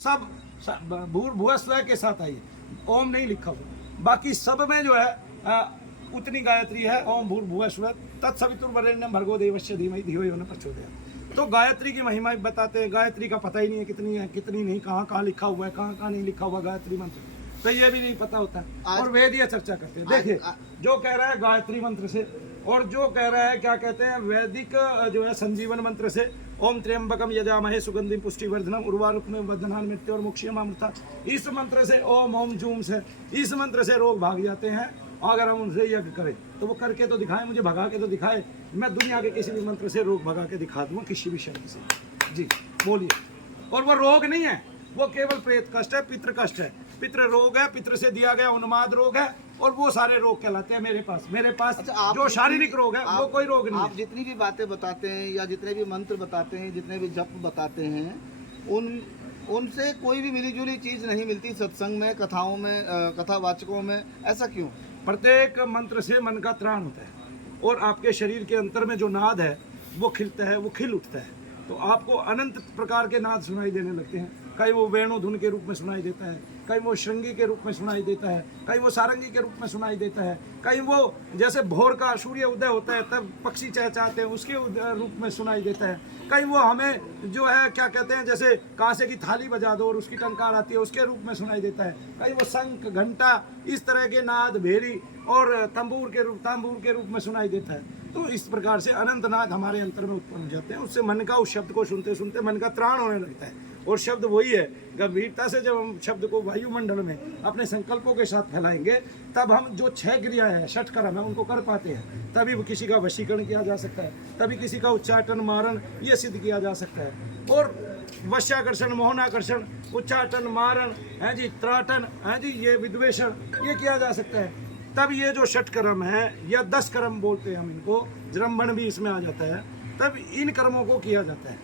सब भूर्भुवस्व के साथ आई, ओम नहीं लिखा हुआ। बाकी सब में जो है उतनी गायत्री है, ओम भूर्भुवस्व तत्सवितुर्वरेण्यं भर्गो देवस्य धीमहि धियो यो न प्रचोदयात्। तो गायत्री की महिमा बताते हैं। गायत्री का पता ही नहीं है कितनी नहीं, कहाँ कहाँ लिखा हुआ है, कहाँ कहाँ नहीं लिखा हुआ गायत्री मंत्र, तो ये भी नहीं पता होता है। और वेदीय चर्चा करते हैं। देखिए, जो कह रहा है गायत्री मंत्र से, और जो कह रहा है क्या कहते हैं वैदिक जो है संजीवन मंत्र से, ओम त्र्यंबकम यजामहे सुगंधिम पुष्टिवर्धनम उर्वारुकमिव बद्धनान् मृत्योर मुक्षयमामृता, इस मंत्र से, ओम ओम जूम से, इस मंत्र से रोग भाग जाते हैं। अगर हम उनसे यज्ञ करें तो वो करके तो दिखाए, मुझे भगा के तो दिखाए, मैं दुनिया के किसी भी मंत्र से रोग भगा के दिखा दूंगा, किसी भी शब्द से। जी बोलिए। और वो रोग नहीं है, वो केवल प्रेत कष्ट है, पितृ कष्ट है, पितृ रोग है, पितृ से दिया गया उन्माद रोग है, और वो सारे रोग कहलाते हैं मेरे पास। अच्छा, जो शारीरिक रोग है वो कोई रोग नहीं। आप जितनी भी बातें बताते हैं या जितने भी मंत्र बताते हैं, जितने भी जप बताते हैं, उनसे कोई भी मिलीजुली चीज़ नहीं मिलती सत्संग में, कथाओं में, कथावाचकों में, ऐसा क्यों? प्रत्येक मंत्र से मन का त्राण होता है, और आपके शरीर के अंतर में जो नाद है वो खिलता है, वो खिल उठता है, तो आपको अनंत प्रकार के नाद सुनाई देने लगते हैं। कहीं वो वेणु धुन के रूप में सुनाई देता है, कहीं वो श्रृंगी के रूप में सुनाई देता है, कहीं वो सारंगी के रूप में सुनाई देता है, कहीं वो जैसे भोर का सूर्य उदय होता है तब पक्षी चहचहाते हैं उसके रूप में सुनाई देता है, कहीं वो हमें जो है क्या कहते हैं जैसे कांसे की थाली बजा दो और उसकी टंकार आती है उसके रूप में सुनाई देता है, कहीं वो शंख घंटा इस तरह के नाद भेरी और तांबूर के रूप में सुनाई देता है। तो इस प्रकार से अनंत नाद हमारे अंतर में उत्पन्न हो जाते हैं। उससे मन का उस शब्द को सुनते सुनते मन का त्राण होने लगता है, और शब्द वही है। गंभीरता से जब हम शब्द को वायुमंडल में अपने संकल्पों के साथ फैलाएंगे, तब हम जो 6 क्रियाएं हैं, 6 कर्म है, उनको कर पाते हैं। तभी किसी का वशीकरण किया जा सकता है, तभी किसी का उच्चाटन मारण ये सिद्ध किया जा सकता है। और वश्याकर्षण, मोहनाकर्षण, उच्चाटन, मारण है जी, त्राटन है जी, ये विद्वेषण ये किया जा सकता है। तब ये जो 6 कर्म है या 10 कर्म बोलते हैं हम इनको, जृंभण भी इसमें आ जाता है, तब इन कर्मों को किया जाता है।